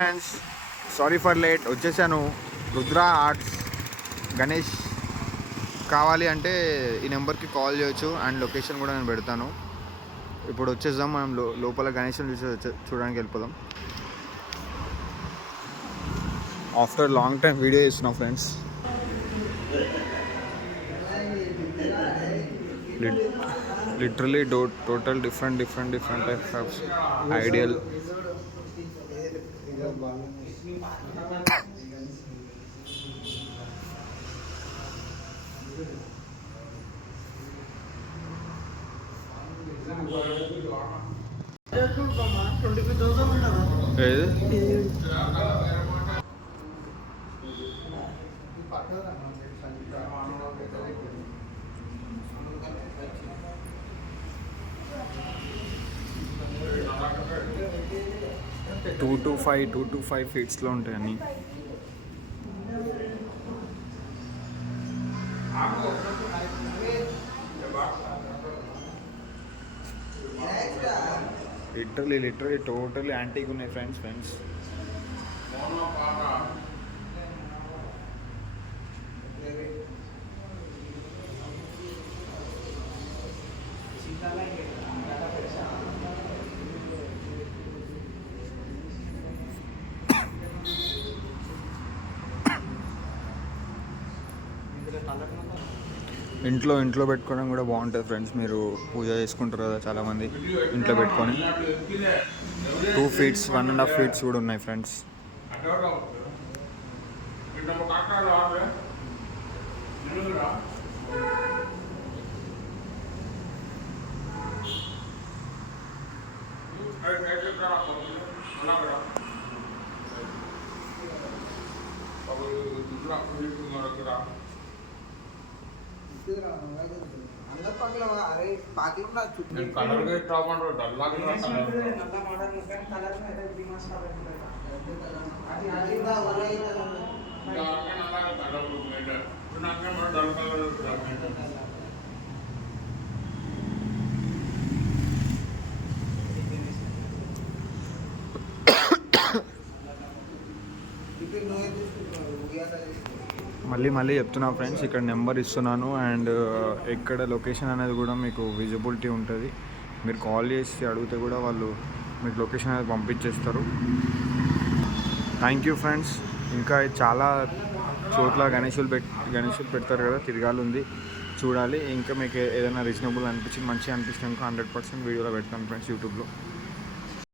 Friends sorry for late వచ్చేసాను. రుద్ర ఆర్ట్స్ గణేష్ కావాలి అంటే ఈ నెంబర్కి కాల్ చేయొచ్చు అండ్ లొకేషన్ కూడా నేను పెడతాను. ఇప్పుడు వచ్చేద్దాం, మనం లోపల గణేష్ని చూడడానికి వెళ్ళిపోదాం. ఆఫ్టర్ లాంగ్ టైం వీడియో చేస్తున్నాం friends. Literally total different types of ideal. Two to five ఫీట్స్లో ఉంటాయి అన్నీ. లిటరలీ టోటలీ యాంటీగా ఉన్నాయి ఫ్రెండ్స్. ఇంట్లో పెట్టుకోవడం కూడా బాగుంటుంది ఫ్రెండ్స్. మీరు పూజ చేసుకుంటారు కదా చాలామంది, ఇంట్లో పెట్టుకొని 2 feet 1.5 feet కూడా ఉన్నాయి ఫ్రెండ్స్. మళ్ళీ చెప్తున్నా ఫ్రెండ్స్, ఇక్కడ నెంబర్ ఇస్తున్నాను అండ్ ఎక్కడ లొకేషన్ అనేది కూడా మీకు విజిబిలిటీ ఉంటుంది. మీరు కాల్ చేసి అడిగితే కూడా వాళ్ళు మీకు లొకేషన్ అనేది పంపించేస్తారు. Thank you friends. ఇంకా చాలా చోట్ల గణేషులు పెడతారు కదా, తిరగాలి ఉంది, చూడాలి. ఇంకా మీకు ఏదైనా రీజనబుల్ అనిపించి మంచిగా అనిపిస్తే ఇంకా 100% వీడియోలో పెడతాను ఫ్రెండ్స్ యూట్యూబ్లో.